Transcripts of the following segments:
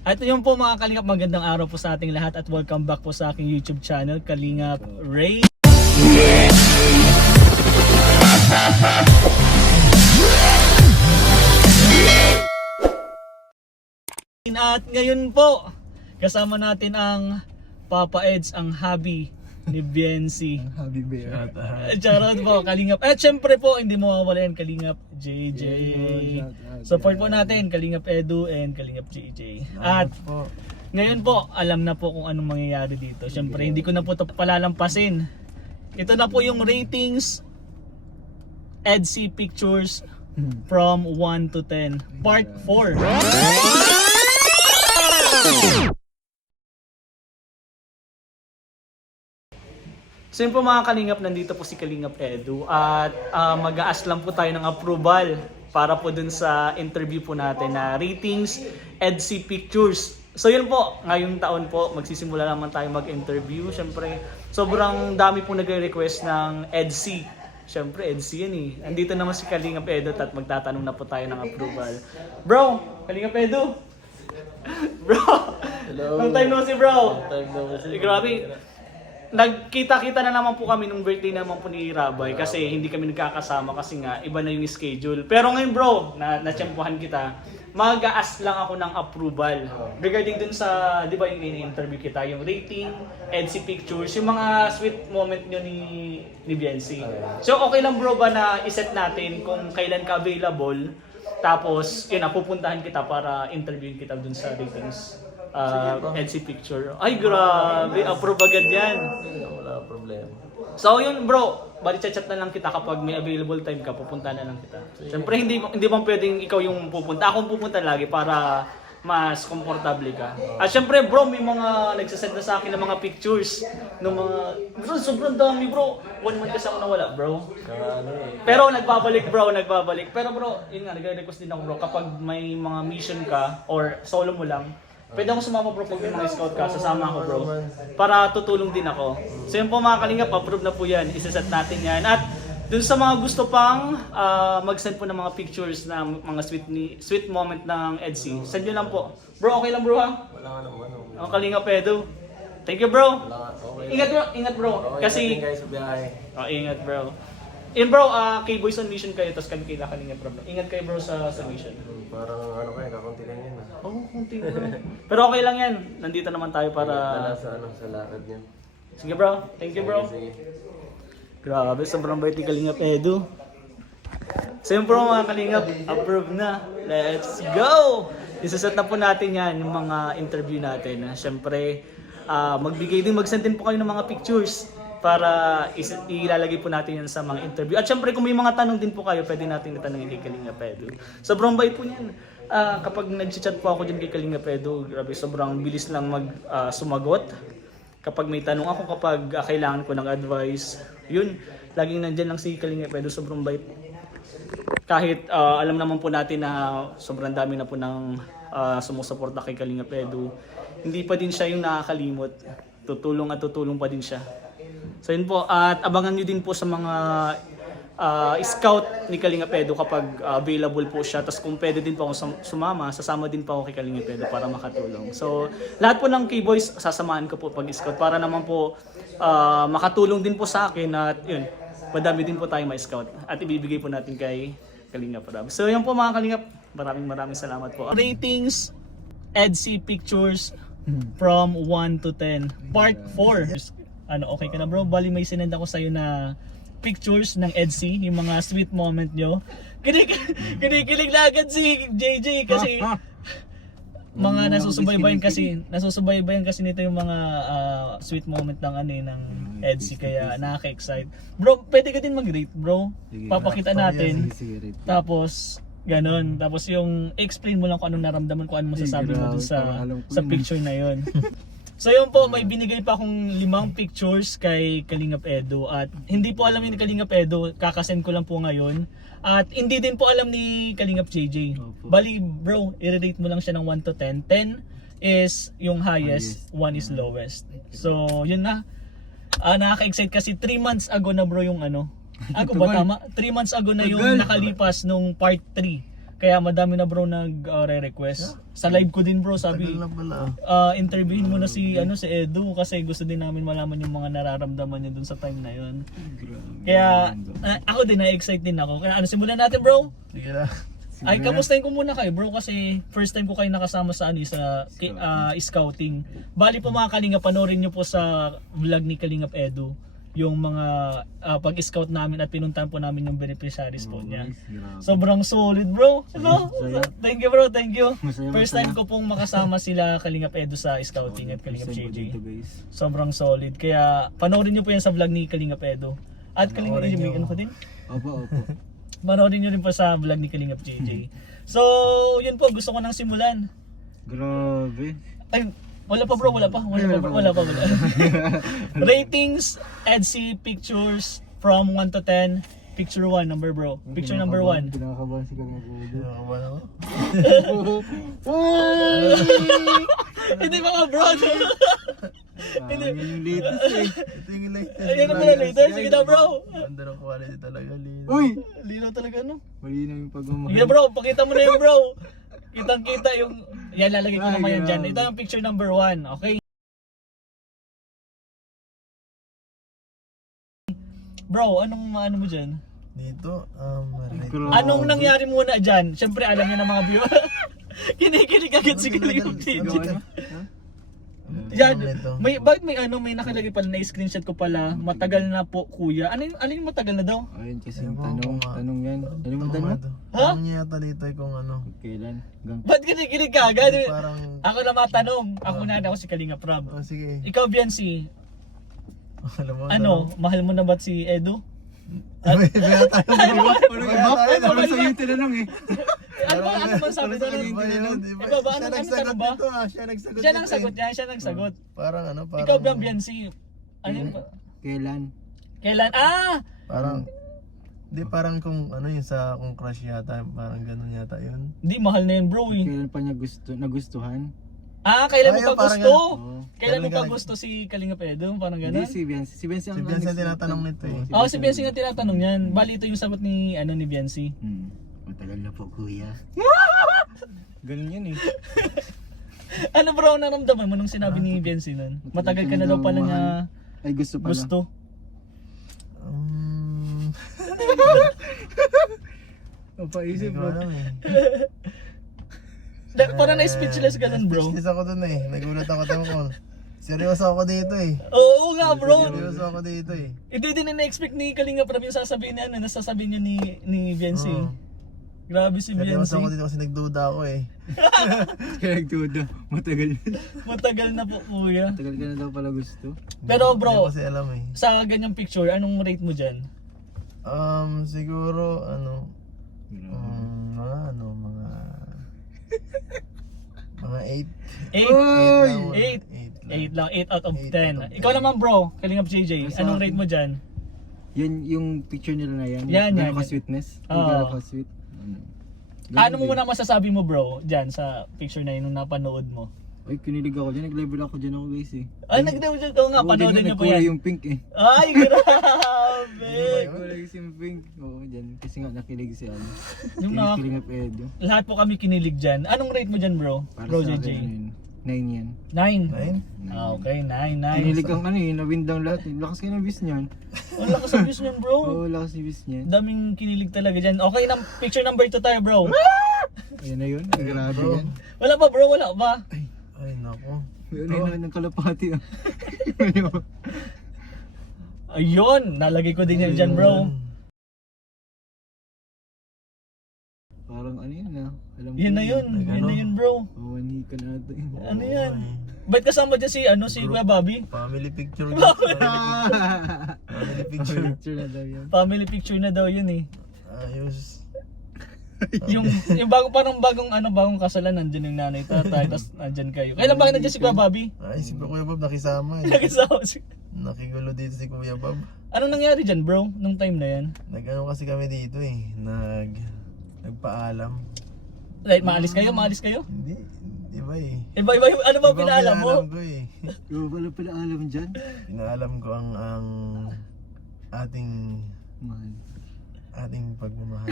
At yun po mga Kalingap, magandang araw po sa ating lahat at welcome back po sa aking YouTube channel, Kalingap Ray. At ngayon po, kasama natin ang Papa Eds, ang hubby ni Biency. Happy Bear. Charot po, Kalingap. At syempre po, hindi mawawala yan, Kalingap JJ. Support po natin, Kalingap Edu and Kalingap JJ. At ngayon po, alam na po kung anong mangyayari dito. Syempre, hindi ko na po ito palalampasin. Ito na po yung ratings EDC Pictures from 1 to 10. Part 4. So yun po mga Kalingap, nandito po si Kalingap Edu at mag-a-ask lang po tayo ng approval para po dun sa interview po natin na ratings EDC Pictures. So yun po, ngayong taon po magsisimula naman tayo mag-interview. Siyempre, sobrang dami po nagre-request ng EDC. Siyempre, EDC yan eh. Nandito naman si Kalingap Edu at magtatanong na po tayo ng approval. Bro, Kalingap Edu! Bro! Hello! Long time no see, bro! Long time no see. Grabe! Nagkita-kita na naman po kami nung birthday naman po ni Rabay kasi hindi kami nagkakasama kasi nga iba na yung schedule. Pero ngayon bro, na-tsempuhan kita, mag-a-ask lang ako ng approval regarding dun sa, di ba yung in-interview kita, yung rating, EDC Pictures, yung mga sweet moment nyo ni Biency. So okay lang bro ba na iset natin kung kailan ka available, tapos yun, pupuntahan kita para interviewin kita dun sa ratings EDC Picture. Ay grabe, approve agad yan. Wala problema. So yun bro, bali chat na lang kita kapag may available time ka, pupunta na lang kita. Siyempre hindi bang pwedeng ikaw yung pupunta, ako pupunta lagi para mas komportable ka. At syempre bro, may mga nagsasend na sa akin ng mga pictures ng mga, bro, sobrang dami bro. 1 month kasi ako nawala bro. Pero nagbabalik bro, nagbabalik. Pero bro, yun nga, nag-request din ako bro, kapag may mga mission ka or solo mo lang, pwede akong sumama bro pag may mga scout ka, sasama ako bro. Para tutulong din ako. So yun po mga Kalingap, approve na po yan. Isaset natin yan. At dun sa mga gusto pang mag-send po ng mga pictures na mga sweet moment ng EDC, send nyo lang po. Bro, okay lang bro ha? Wala nga naman. Ang Kalingap Edu. Thank you bro. Wala nga. Okay. Ingat bro. Okay, Kasi, guys sa biyahe. ingat bro. Yun bro, K-Boys on mission kayo, tapos kami kila Kalingap bro. Ingat kayo bro sa mission. Parang ano kayo, kakunti lang yan. Oo, kunti bro. Pero okay lang yan. Nandito naman tayo para... Dala sa sa lakad niyo. Sige bro, thank you bro. Sige. Grabe, sobrang bait ni Kalingap Edu. So yun bro mga Kalingap, approve na. Let's go! Isaset na po natin yan, yung mga interview natin. Siyempre, mag-send din po kayo ng mga pictures para ilalagay po natin yan sa mga interview. At syempre kung may mga tanong din po kayo, pwede natin itanong kay Kalingap Edu. Sobrang bait po niyan. Kapag nag-chat po ako dyan kay Kalingap Edu, grabe, sobrang bilis lang sumagot. Kapag may tanong ako, kapag kailangan ko ng advice, yun, laging nandyan lang si Kalingap Edu, sobrang bait. Kahit alam naman po natin na sobrang dami na po ng sumusuporta kay Kalingap Edu, hindi pa din siya yung nakakalimot. Tutulong at tutulong pa din siya. So yun po, at abangan nyo din po sa mga scout ni Kalingap Edu kapag available po siya. Tapos kung pwede din po ako sumama, sasama din po ako kay Kalingap Edu para makatulong. So lahat po ng K-Boys sasamahan ko po pag scout para naman po makatulong din po sa akin at yun, madami din po tayo ma-scout at ibibigay po natin kay Kalingap Rab. So yun po mga Kalingap, maraming salamat po. Ratings EDC Pictures from 1 to 10, part 4. Ano, okay ka na bro? Bali may sinend ako sa'yo na pictures ng EDC, yung mga sweet moment nyo. Kinikilig na agad si JJ kasi mga nasusubaybayan kasi nito yung mga sweet moment ng ng EDC kaya nakaka-excite. Bro, pwede ka din mag-rate bro. Papakita natin. Tapos ganon. Tapos yung explain mo lang kung anong naramdaman, kung anong masasabi mo dun sa picture na yon. So yun po, may binigay pa akong 5 pictures kay Kalingap Edu at hindi po alam ni Kalingap Edu, kakasend ko lang po ngayon. At hindi din po alam ni Kalingap JJ. Bali bro, i-rate mo lang siya ng 1 to 10. 10 is yung highest, 1 is lowest. So yun na. Nakaka-excite kasi 3 months ago na bro yung Ako ba tama? 3 months ago na yung nakalipas nung part 3 Kaya madami na bro nag-re-request. Sa live ko din bro, sabi, Tagal na pala. interviewin mo na si Edu kasi gusto din namin malaman yung mga nararamdaman niya dun sa time na yun. Kaya ako din na-excite din ako. Kaya simulan natin bro. Sige na. Ay, kamustahin ko muna kayo bro kasi first time ko kayo nakasama sa scouting. Bali po mga Kalingap, panoorin nyo po sa vlog ni Kalingap Edu yung mga pag-scout namin at pinuntahan po namin yung beneficiaries po niya. Sobrang solid bro. Ano? Thank you bro, thank you. First time ko pong makasama sila Kalingap Edu sa scouting at Kalingap JJ. Sobrang solid. Kaya panoorin nyo po yan sa vlog ni Kalingap Edu. At Kalingap JJ, may ano ko din? Opo. Panoorin nyo rin po sa vlog ni Kalingap JJ. So, yun po, gusto ko nang simulan. Grabe. Ay, wala pa bro, wala pa. Ratings, EDC pictures from 1 to 10. Picture 1, number bro. Picture number 1. Pinakabahan si Kalingap Edu. Kinakabahan ako. Hindi mga bro. Hindi. Yung latest eh. Ito yung latest. Ayan na pala later. Sige na bro. Ganda ng quality talaga. Lino. Uy! Linaw talaga no. Malinaw yung pagmamahal. Sige bro, pakita mo na yung bro. Kitang-kita yung... Yan, lalagay ko naman yan dyan. Ito yung picture number 1, okay? Bro, anong ano mo dyan? Dito, Grabe. Anong nangyari muna dyan? Siyempre alam niyo ng mga viewer. Kinikilig agad si Kalingap Ano, JJ. ano? Yan, bakit may nakalagay pala na screenshot ko pala, matagal na po kuya. Ano yung matagal na daw? Ayun kasi Ewan yung ko tanong. nga. Tanong yan. Nalimutan mo? Ha? Ano niya yata dito kung ano? Kailan? Hanggang Ba't kinikilig ka agad? Parang, Ako na matanong. Ako na ako si Kalingap Rob. oh sige. Ikaw Biancy, Alam mo, ano, mahal mo na ba si Edu? May tayo. Parang sa yung tinanong eh. Ano ba sabi doon? Iba ba? Ano tanong ba? Siya nagsagot. Siya nang sagot niya, siya nang sagot. Parang ano, parang... Ikaw ba Biancy? Ano yun? Kailan? Kailan? Parang... Di parang kung ano yung sa kung crush yata, parang ganun yata yun. Hindi, mahal na yun bro eh. Kailan pa niya nagustuhan? Kailan mo Ayun, pa parang gusto? Oo. Kailan mo pa Galing. gusto si Kalingap Edu? Parang Hindi gano'n? si Biancy. Si Biancy Si Biancy ang tinatanong nito eh. Si Biancy nga tinatanong yan. Bali ito yung sagot ni Biancy. Matagal na po kuya. Ganun yan eh. Ano bro, naramdaman mo nung sinabi ni Biancy nun? Matagal ka na daw pala niya Ay gusto pala. gusto. Papaisip Hindi ko bro. alam eh. Parang na-speechless ka nun bro. Speechless ako dun eh. Nagulat ako tayo ko. Seryoso ako dito eh. Oo nga bro. Seryoso ako dito eh. Hindi din na-expect ni Kalingap Rob yung sasabihin niya, nasasabihin niya ni Biancy. Oo. Grabe si Seryoso ako Biancy. dito kasi nagduda ako eh. Kaya nagtudo. Matagal. Matagal na po kuya. Matagal ka na daw pala gusto. Pero Hindi ko bro, kasi alam eh. sa ganyang picture, anong rate mo dyan? Siguro ano, mga mga 8. 8? 8 lang, 8 out of 10. Ikaw naman bro, Kalingap JJ, anong rate mo dyan? Yan yung picture nila na yan. Yan, yan. Ka-sweetness. Oo. Yung ka-sweet. Ano mo muna masasabi mo bro, dyan sa picture na yun nung napanood mo? Ay, kinilig ako dyan. Nag-level ako dyan ako guys eh. Ay, nagdaw dyan ko nga, panoodin niyo po nagkulay yan. yung pink eh. Ay, grabe! Nagkulay kasi yung pink. Oo, dyan. Kasi nga nakilig si ano. Yung mga, Kalingap Edu. lahat po kami kinilig dyan. Anong rate mo dyan bro? Para Bro sa JJ? akin, 9 yan. 9? 9? Okay, 9. Kinilig ang ano eh, na-win down lahat eh. Lakas kayo ng views niyan. Ang lakas ang views niyan bro. Oo, lakas ng views niyan. Daming kinilig talaga dyan. Okay, picture number 2 tayo bro. Ayan na yun. Ay, grabe yan. Wala pa bro, wala pa. Ay nako. Ayun na ng kalapati ah. Ayun, nalagay ko din yan dyan bro. Parang ano yun ah. Alam ko Yun na yun, yun na yun bro. Pawanikan natin. Ano yan? Ba't kasama dyan si Kuya Bobby? Family picture guys. Family picture. Picture na daw yan. Family picture na daw yun eh. Ayos. yung bagong kasalan, nandyan yung nanay, tatay, tapos nandyan kayo. Kailan ba nandyan si Kuya Bobby? Ay, si Kuya Bob nakisama eh. Nakisama si... Nakigulo dito si Kuya Bob. Anong nangyari dyan bro, nung time na yan? Nag-ano kasi kami dito eh. Nagpaalam. Like, maalis kayo? Hindi. Iba eh. Iba, ano ba Iba pinaalam mo? Pinaalam ko eh. Yung pala alam dyan. Pinaalam ko ang ating Man. pagmamahal.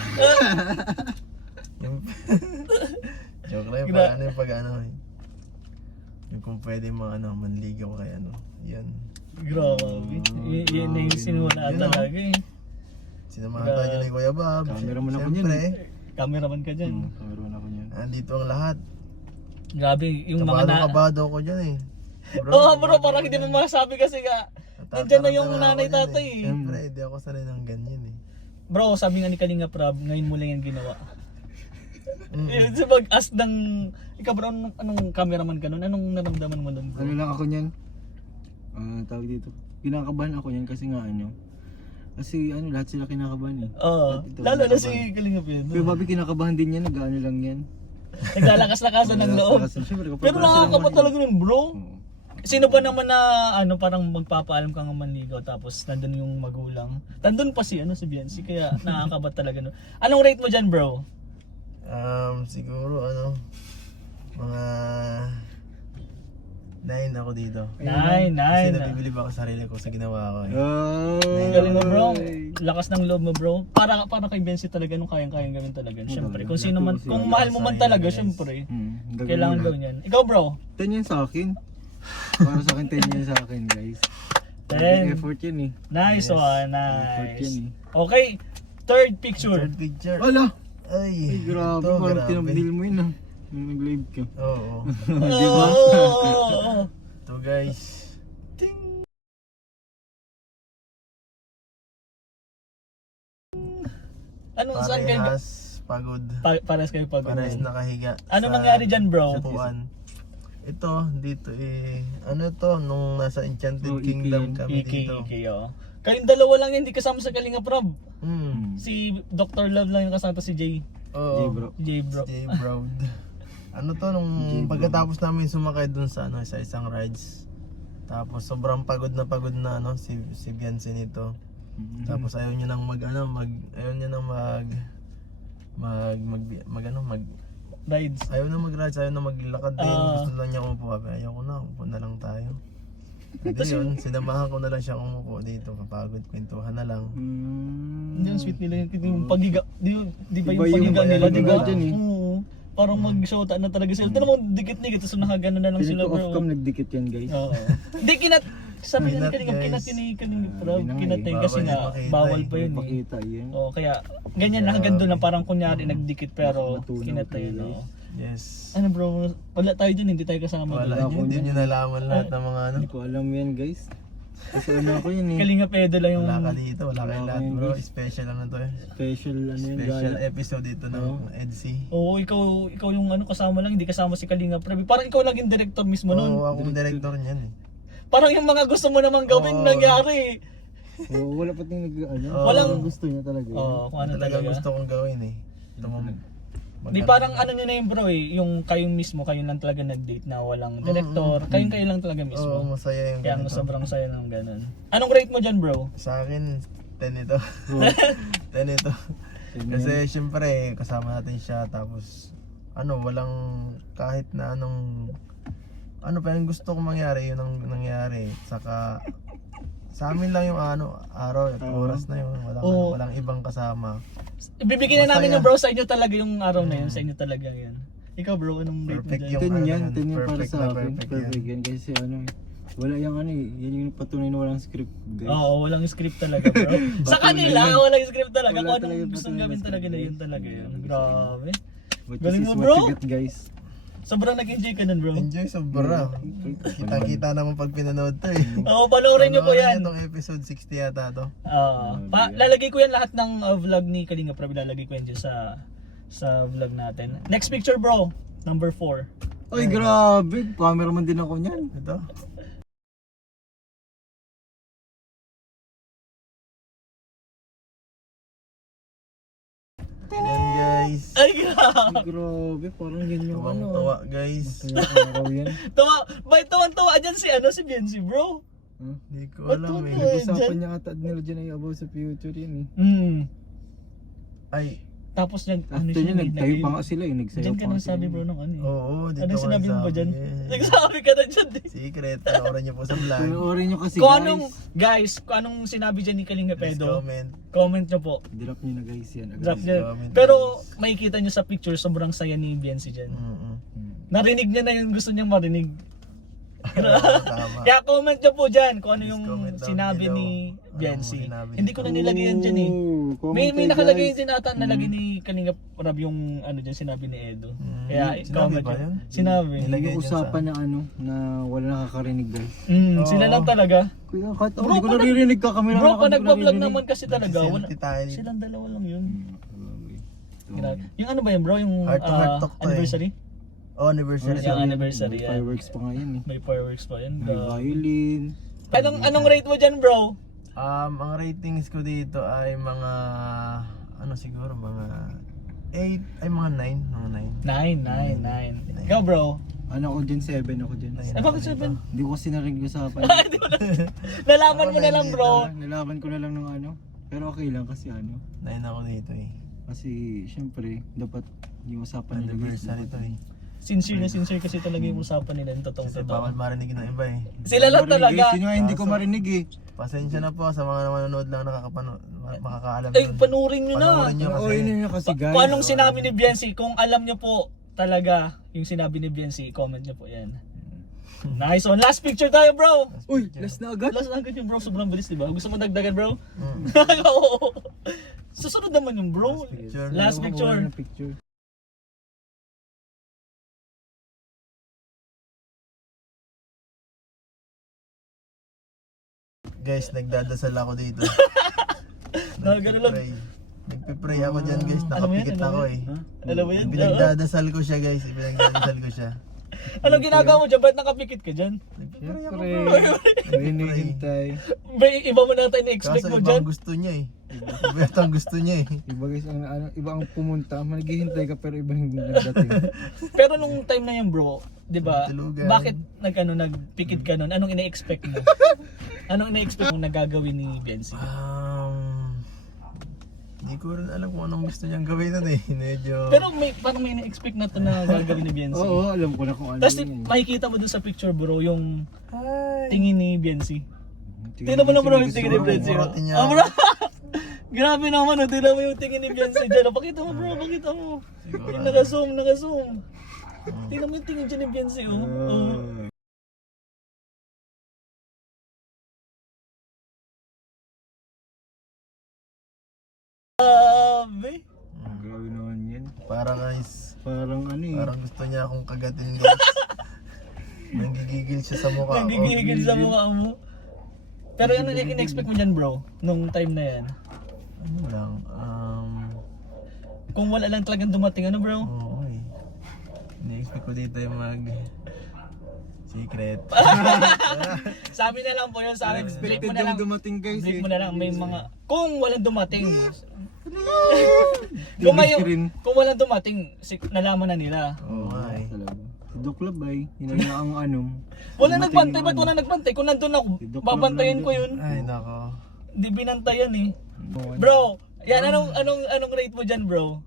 yung Joke lang, pag ano yung pag ano. Yung kung pwede manligaw kay ano. Yan. Grabe. Yan na yung sinimula Yun, talaga eh. Sinamahan tayo ni Kuya Bob. Cameraman ako Siyempre, niyan, Cameraman ka dyan. Meron ako niyan. andito ang lahat. Grabe, yung mga Kabado ko dyan eh. Oo bro, parang hindi mo masabi kasi nga nandyan na yung nanay tatay eh. Siyempre, hindi ako sanay ng ganyan eh. Bro, sabi nga ni Kalinga Prab, ngayon mo lang yan ginawa. Eh, sa pag-ask ng... Ikaw bro, anong cameraman ka nun? Anong naramdaman mo nun bro? Ano lang ako niyan? Tawag dito. Kinakabahan ako niyan kasi nga ano. Kasi ano, lahat sila kinakabahan eh. Oo, Ito, lalo na kinakabahan. si Kalinga Pedro. Kuya Bobby kinakabahan din yan, nag-ano lang yan. Naglalakas-lakasan ng loob. Kasi syempre kapag Pero nakakapa talaga nun bro. Oo. Sino ba naman na ano parang magpapaalam ka nga manligaw tapos nandun yung magulang. Nandun pa si Biancy kaya nakakabat talaga nun. Anong rate mo dyan bro? Siguro mga 9 ako dito. 9. Kasi nabibilib ako sa sarili ko sa ginawa ko eh. Ay, Galing mo bro. Lakas ng loob mo bro. Para kay Biancy talaga nung kayang-kayang gawin talaga. Syempre kung sino man, kung mahal mo man talaga syempre. Kailangan gawin yan. Ikaw bro? 10 yan sa akin. Para sa akin 10 yan sa akin guys. 10. Effort yan eh. Nice one, Effort yan nice. eh. Okay, third picture. Third picture. Wala! Ay, Ay grabe, ito, parang grabe. tinabdil mo yun ah. Nung nag-live ka. Oo. Di ba? Oh. Ito guys. Anong saan kayo? Parehas pagod. Parehas kayo pag Parehas nakahiga. Ano sa nangyari dyan bro? upuan. Ito, dito ano to, nung nasa Enchanted Oh, Kingdom Iki. kami dito. Oh. Kayong dalawa lang yan, hindi kasama sa Kalinga Prab. Si Si Dr. Love lang yung kasama si Jay. Oo. bro. Jay bro. J. Brown. Ano to, nung pagkatapos namin sumakay dun sa sa isang rides. Tapos sobrang pagod na si Biancy nito. Tapos ayaw niya nang ayaw niya nang Rides. ayaw na mag-rides, ayaw na maglakad din. Gusto lang niya umupo. Ayaw ko na, umupo na lang tayo. Hindi yun, sinamahan ko na lang siya umupo dito. Kapagod, kwentuhan na lang. Hindi yung sweet nila yung pagiga. Di ba Iba yung yung pagiga nila? Di ba? pagiga dyan eh. Oo. Parang mag-shota na talaga sila. Ito naman dikit-dikit. Tapos nakagano na lang sila Feeling ko bro. off-cam nagdikit yan guys. Oo. Hindi sabi nila Kinat, kanina, guys. kinat ni Kalinga Prab. Yun na nga Kinat eh. yun kasi Bawal nga, yung makita bawal eh. pa yun eh. Pakita yun. Oo, kaya ganyan lang hanggang doon na parang kunyari nagdikit pero Matunaw kinat tayo, yun. guys. Oo. Yes. Ano bro, wala tayo dun, hindi tayo kasama Wala doon. nyo, hindi nyo nalaman lahat ng mga Hindi ko alam yan guys. Kasi ano ako yun eh. Kalinga Pedo lang yung... Wala ka dito, wala kayo Wala lahat kayong bro. guys. Special to eh. Special ano yun. Special gala. episode dito ng EDC. Oo, ikaw yung kasama lang, hindi kasama si Kalinga Prab. Parang ikaw lang yung director mismo nun. Oo, ako ang director niyan eh. Parang yung mga gusto mo namang gawin Oo. nangyari. Oo, wala pati Walang- gusto niya talaga. Oo, kung ano Talagang talaga. gusto kong gawin eh. Di parang ano nyo na yun bro eh, yung kayong mismo, kayo lang talaga nag-date na walang director. Kayong kayo lang talaga Oo, mismo. masaya yung Kaya ganito. sobrang saya ng ganun. Anong rate mo dyan bro? Sa akin, 10 ito. 10 ito. Kasi syempre, kasama natin siya. Tapos, walang kahit na pa yung gusto kong mangyari, yun ang nangyari. Saka, sa amin lang yung araw at oras na yun. Oo. Walang ibang kasama. Ibibigyan na namin Masaya. yung bro sa inyo talaga yung araw na yun, sa inyo talaga yan. Ikaw bro, anong rate mo Perfect dyan? yung 10 yan, yan, 10 yan para perfect sa na akin. perfect Perfect yan kasi ano eh. Wala yung ano eh, yan yung patunay na walang script guys. Oo, walang script talaga bro. Sa kanila, walang script talaga. Wala Kung talaga anong gustong patunay na gawin script, talaga na guys. yun talaga yun. Grabe. What Galing you mo, see is bro. what you get guys. Sobrang nag-enjoy ka nun bro. Enjoy sobra. Kita-kita naman pag pinanood to eh. Oo, panoorin nyo po yan. Itong episode 60 yata to. Lalagay ko yan lahat ng vlog ni Kalinga Prab. Lalagay ko yan dyan sa vlog natin. Next picture bro, number 4. Ay grabe, cameraman din ako niyan. Ito. Yan guys. Ay grabe. Ay grabe, parang yan yung ano. Tuwa guys. Kaya araw yan. Tawan-tawa dyan si Biancy bro. Hindi ko Ba't alam eh. tutuwa? Usapan niya ata nila dyan ay about sa future yan eh. Hmm. Ay, Tapos ano After siya, niya, nagtayo pa nga sila eh. Nagsayaw Diyan pa ka nga nang sila. sabi bro ng ano eh. Oo, dito Ano sinabi mo ba dyan? Eh. Nagsabi ka na dyan eh. Secret, panoorin niyo po sa vlog. Panoorin nyo kasi Kung guys. kung anong sinabi dyan ni Kalinga Please Pedo, comment. comment nyo po. Drop nyo na guys yan. agad. Drop nyo. comment, Pero guys. makikita nyo sa picture, sobrang saya ni Biancy dyan. Mm-mm. Narinig niya na yung gusto niyang marinig. Tama. Kaya comment nyo po dyan kung ano Please yung comment down sinabi below. ni Ano Biancy. sinabi Hindi niya. ko na nilagay yan dyan eh. Oo, comment May kayo, nakalagay guys. din ata, nalagay ni Kalinga Rab yung ano dyan, sinabi ni Edo. Kaya Sinabi comment ba nyo. yun? Sinabi. Nilagay Yung niya usapan na ano, na wala nakakarinig guys. Sila lang talaga. Kuya, kahit ako, Bro, hindi ko pag- naririnig ka kami lang. Bro, pag nagpa-vlog naman kasi talaga, wala. Nagsiselfie tayo. Silang dalawa lang yun. So, Grabe. Yung ano ba yun bro? Yung Heart to heart talk to eh. anniversary? Oh, anniversary. Yung anniversary yan. Fireworks pa nga yan eh. May fireworks pa yun. May violin. Anong rate mo dyan bro? Ang ratings ko dito ay mga ano siguro mga 8 ay mga 9, mga 9. Ikaw bro? Ano ako dyan, 7 ako dyan. Eh bakit 7? Hindi ko kasi narinig usapan. Nalaman mo na lang bro. Nilaban ko na lang ng ano. Pero okay lang kasi ano. 9 ako dito eh. Kasi syempre, dapat yung usapan nila guys. Anniversary to eh. Sincere na sincere kasi talaga yung usapan nila. Yung totoong Kasi totoo. bawal marinig ng iba eh. Sila lang talaga. Sino nga hindi ko marinig eh. Pasensya na po sa mga manonood lang makakaalam. Ay, panurin nyo na. Panoorin nyo kasi. Panoorin nyo kasi guys. Kung anong sinabi ni Biancy, kung alam nyo po talaga yung sinabi ni Biancy, comment nyo po yan. Nice one. Last picture tayo bro. Uy, last na agad. Last lang yung bro, sobrang bilis diba? Gusto mo dagdagan bro? Mm. Oo. Susunod naman yung bro. picture. Last picture. Picture. Guys, nagdadasal ako dito. Ganun lang. Nagpipray. Nagpipray ako dyan guys, Alam mo yan? nakapikit Alam mo ako yan? eh. Alam mo yan? Pinagdadasal ko siya guys, pinagdadasal ko siya. Anong ginagawa mo dyan? Ba't nakapikit ka dyan? Nagpipray ako Siyempre, bro. may hinihintay. May iba mo na tayo na-expect Kaso mo iba dyan? ang gusto niya eh. Iba ito ang gusto niya eh. Iba guys, iba ang pumunta. Maghihintay ka pero iba yung nagdating. Pero nung time na yun bro, di ba? Tulugan. Bakit nagpikit ka nun? Anong ina-expect mo? Anong ina-expect mo na gagawin ni Biancy? Hindi ko rin alam kung anong gusto niyang gawin nun eh. Medyo... Pero parang may ina-expect na to na gagawin ni Biancy. Oo, alam ko na kung ano Tapos yun. makikita mo dun sa picture bro, yung Ay. tingin ni Biancy. Tingnan mo na bro yung tingin ni Biancy. Bumurotin niya Ah ako. bro! Grabe naman oh, tingnan mo yung tingin ni Biancy dyan. Pakita mo bro, pakita mo. Siguro. Yung naka-zoom. Tingnan mo yung tingin dyan ni Biancy oh. Oh. Grabe. Grabe naman yan. Parang guys, Parang ano eh. parang gusto niya akong kagatin guys. Nanggigigil siya sa mukha ko. Nanggigigil sa mukha mo. Pero ano yung in-expect mo dyan bro, nung time na yan? Ano lang, Kung wala lang talagang dumating, ano bro? oo eh. Ini-expect ko dito yung secret. Sabi na lang po yun sa akin, break mo Expected na lang. yung dumating guys Break eh. mo na lang, may mga... Kung walang dumating, Screen. kung walang dumating, nalaman na nila. Oo nga eh. Talaga. Si Doc Lab ay, hinayaan ang anong. Wala Dumating nagbantay, yung ba't wala nagbantay? Kung nandun ako, Si Doc babantayan Lab ko nandun. yun. Ay nako. Hindi binantayan eh. ano. Bro, yan, anong rate mo dyan bro?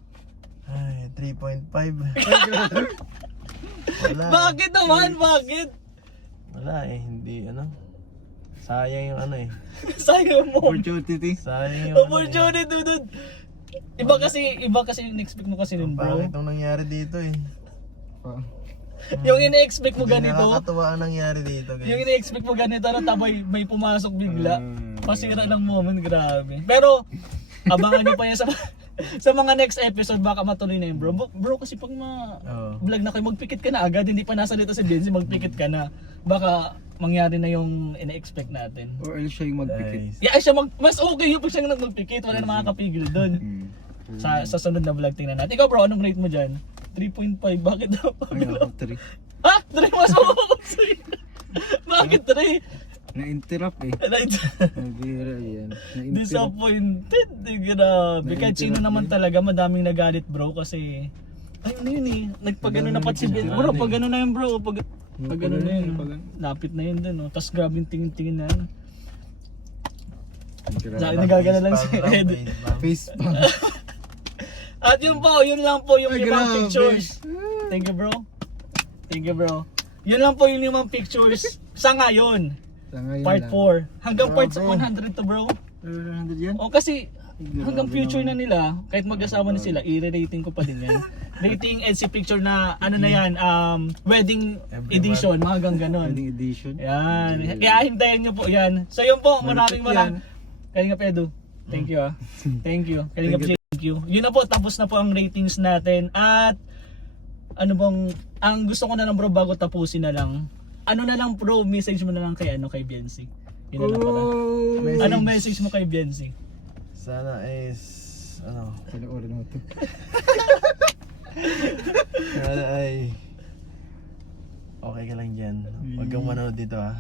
Ay, 3.5. Wala. Bakit naman? Bakit? Wala eh, hindi ano. Sayang yung ano eh. Sayang mo. Opportunity. Sayang yung ano eh. Opportunity, dude. Iba kasi yung in-expect mo kasi nun bro. Pangit ang nangyari dito eh. Yung in-expect mo Hindi ganito, nakakatuwa ang nangyari dito guys. yung in-expect mo ganito na tabay may pumasok bigla. Pasira ng moment, grabe. Pero abangan nyo pa yan sa mga next episode, baka matuloy na yun bro. Bro kasi pag Oo. vlog na kayo, magpikit ka na agad, hindi pa nasa dito si Benzi, magpikit ka na. Baka mangyari na yung ina-expect natin. Or else siya yung magpikit. Guys. Yeah, siya mas okay yung pag siya magpikit, wala na makakapigil doon. Sa sunod na vlog tingnan natin. Ikaw bro, anong rate mo dyan? 3.5, bakit daw? Ay, ako 3. Ha? 3 mas okay. Bakit 3? Na-interrupt eh. Nabira yan. Na-interrupt. Disappointed, grabe. Kahit sino naman talaga, madaming nagalit bro kasi ay ano yun eh, nagpagano na pat si Ben. Bro, pag ano na yun bro, pag ano na yun, lapit na yun dun, oh. Tapos grabe yung tingin-tingin na yan. Nagagana lang si Ed. Face pa. At yun po, yun lang po yung Ay, limang grabe. pictures. Thank you, bro. Thank you, bro. Yun lang po yung limang pictures sa ngayon. Sa ngayon Part lang. 4. Hanggang part Grabe. 100 to, bro. 100 yan? O kasi Grabe hanggang future na naman. nila, kahit mag-asawa na sila, i-rating ko pa din yan. Rating NC picture na ano na yan, wedding Every edition, mga hanggang ganon. Wedding edition. Yan. Kaya hintayin nyo po yan. So yun po, maraming Malupit Kalinga Pedro. Thank you ah. Thank you. Kalinga Thank you. Pedro, thank you. Yun na po, tapos na po ang ratings natin. At ano bang, ang gusto ko na lang bro bago tapusin na lang. Ano na lang bro, message mo na lang kay kay Biancy. Yun na lang pala. Message. Anong message mo kay Biancy? Sana is, ano, Panoorin mo to. sana ay, okay ka lang dyan. Huwag kang manood dito ha.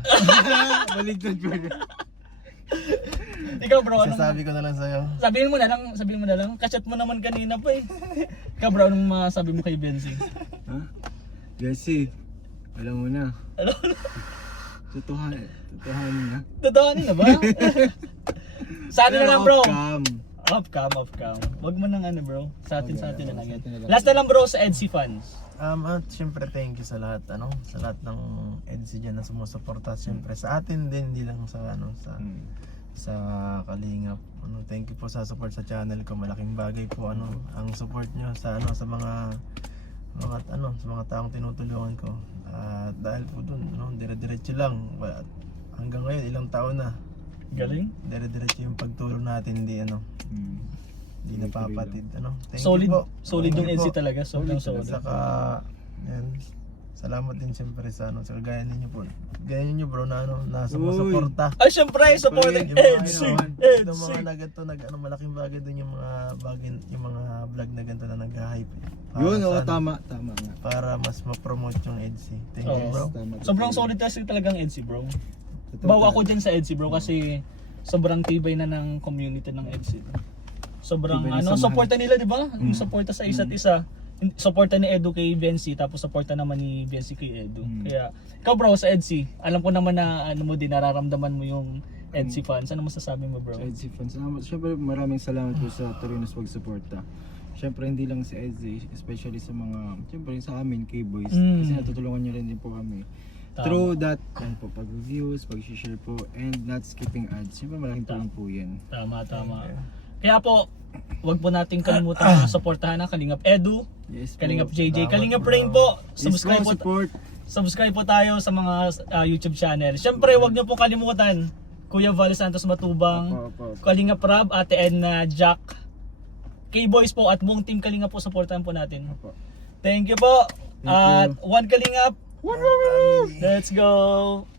Baligtad pa rin. Ikaw bro, anong, Sasabi ko na lang sa'yo. sabihin mo na lang. Kachat mo naman kanina pa eh. Ikaw bro, anong masabi mo kay Biancy? Ha? Jesse, alam mo na. Ano? Totohanin na. Totoonin na ba? Sa atin na lang bro. Off cam. Off cam. Wag mo nang ano bro. Sa atin Okay, na lang sa yan. atin na lang. Last na lang bro sa EDC fans. At syempre thank you sa lahat, sa lahat ng EDC dyan na sumusuporta. Syempre sa atin din, hindi lang sa, sa Kalingap. Thank you po sa support sa channel ko. Malaking bagay po, ang support nyo sa, sa mga sa mga taong tinutulungan ko. At dahil po dun, dire-diretso lang. Hanggang ngayon, ilang taon na. Galing. Dire-diretso yung pagtulong natin, hindi hindi napapatid. Thank Solid. you po. Solid yung Thank you EDC po. talaga. Sobrang At solid. saka, yan, salamat din siyempre sa sa kagaya ninyo po. Gaya ninyo bro na na sumusuporta. Ay syempre, supporting Yung mga EDC. Yung mga EDC. na ganito, malaking bagay din yung mga yung mga vlog na ganito na nag-hype. Yun, oo, Sana, tama nga. para mas ma-promote yung EDC. Thank you Oo. bro. Tama. Sobrang solid kasi talagang EDC bro. Totoo Bawa talaga. ako dyan sa EDC bro kasi sobrang tibay na ng community ng EDC. Sobrang Tibay na samahan. suporta nila, di ba? Yung suporta sa isa't isa. Suporta ni Edu kay Bensi, tapos suporta naman ni Bensi kay Edu. Kaya ikaw bro sa EDC, alam ko naman na ano mo din, nararamdaman mo yung EDC fans. Ano masasabi mo bro? Sa EDC fans, syempre maraming salamat po sa Torinos pagsuporta. Syempre hindi lang sa EDC, especially sa mga, syempre sa amin, K-Boys, kasi natutulungan nyo rin din po kami. Tama. Through that, yan po, pag-reviews, pag-share po, and not skipping ads. Syempre malaking tulong po yan. Tama. Kaya po, wag po nating kalimutan na suportahan ang Kalingap Edu, Yes po. Kalingap JJ, Tama, Kalingap bro. Rain po. Yes Subscribe po, po. support. Subscribe po tayo sa mga YouTube channel. Siyempre, wag niyo po kalimutan Kuya Val Santos Matubang, Opo. Kalingap Rab, Ate Edna, Jack, K-Boys po at buong team Kalingap po, supportahan po natin. Opo. Thank you po. Thank At you. one Kalingap. Family. Let's go.